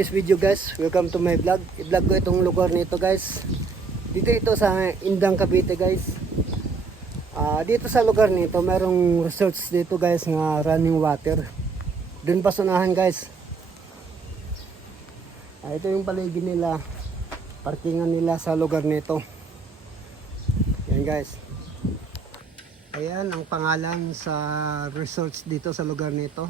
this video guys, welcome to my vlog. I-vlog ko itong lugar nito guys. Dito ito sa Indang Cavite guys. Dito sa lugar nito, merong resorts dito guys nga running water. Doon pa sunahan guys. Ito yung paligid nila, parkingan nila sa lugar nito. Yan guys. Ayan ang pangalan sa resorts dito sa lugar nito.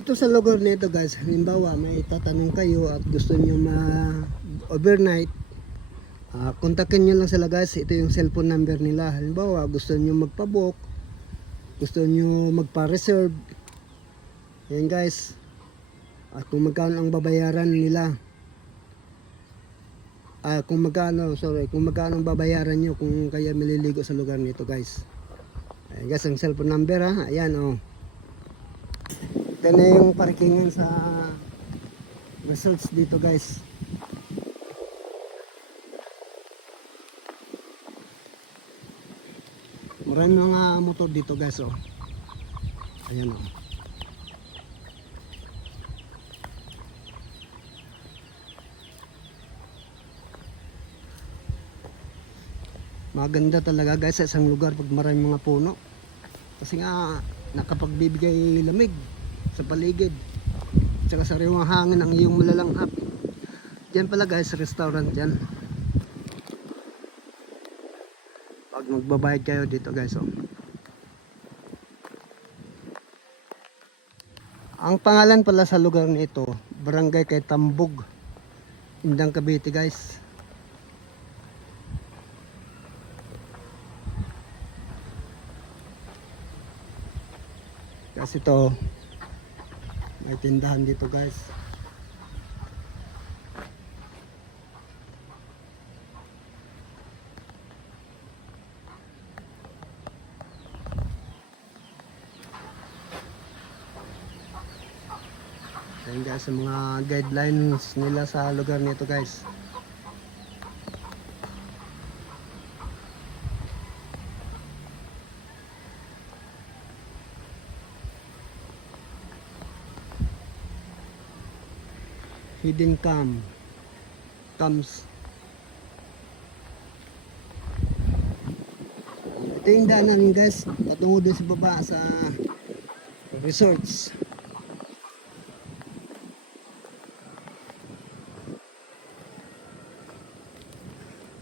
Ito sa lugar nito guys, halimbawa may tatanong kayo at gusto nyo ma-overnight, kontakin nyo lang sila guys. Ito yung cellphone number nila. Halimbawa gusto nyo magpa-book, gusto nyo magpa-reserve, yan guys, at kung magkano ang babayaran nila, kung magkano ang babayaran nyo kung kaya maliligo sa lugar nito guys. Ayan guys, ang cellphone number ayan Ito na yung parkingan sa resorts dito guys. Maraming mga motor dito guys Ayan Maganda talaga guys sa isang lugar pag maraming mga puno. Kasi nga nakapagbibigay lamig sa paligid, tsaka sariwang hangin ang iyong malalanghap. Diyan pala guys, restaurant yan. Pag magbabayad kayo dito guys Ang pangalan pala sa lugar nito, Barangay kay Tambog, Indang Cavite guys. Kasi ito may tindahan dito guys. Ayan guys, sa mga guidelines nila sa lugar nito guys. Hidden cams. Ito yung daanan guys, patungo din sa baba sa resorts.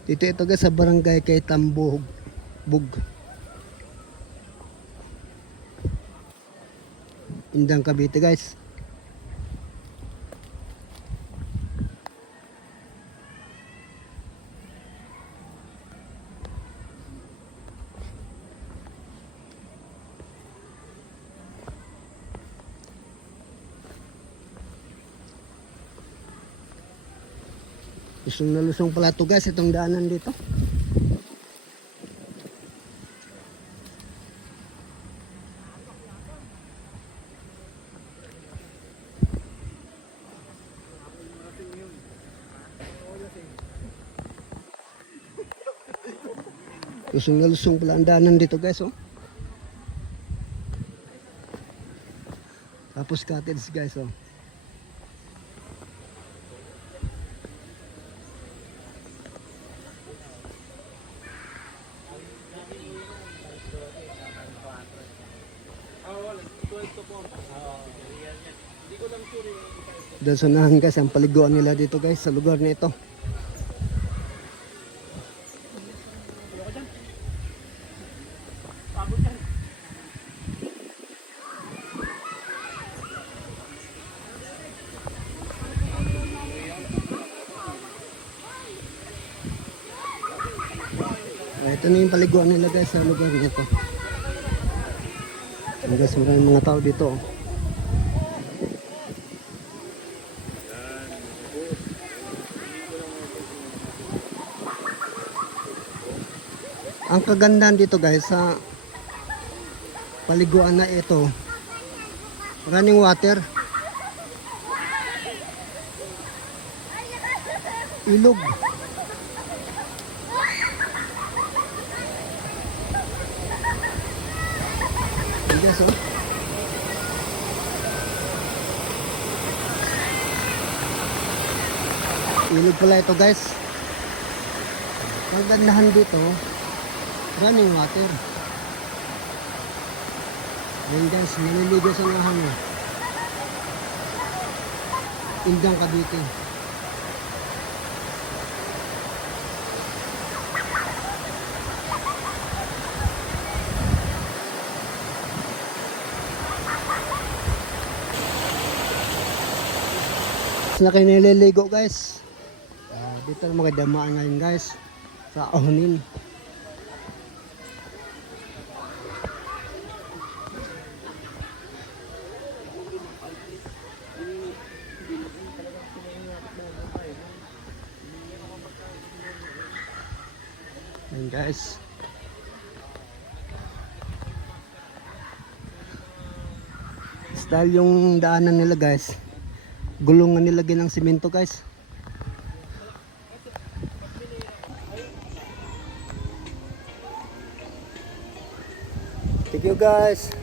Ito guys sa Barangay kay Tambog, Indang Cavite guys. Lusong na lusong pala ito guys, itong daanan dito. Lusong na lusong pala ang daanan dito guys Tapos cottage guys Dahil sunahan guys ang paliguan nila dito guys sa lugar na ito. Ito na yung paliguan nila guys sa lugar na ito. Guys, maraming mga tao dito Ang kagandahan dito guys sa paliguan na ito, running water, ilog. guys, oh. Ilog pala ito guys. Ang gandahan dito, running water. Ayan guys, naliligo sa mga hangin. Indang Cavite. Na kayo nililigo guys. Dito na mga damaan ngayon guys sa Ahonin. Ayan guys. Dahil yung daanan nila guys, gulungan nilagyan ng simento guys. Thank you guys.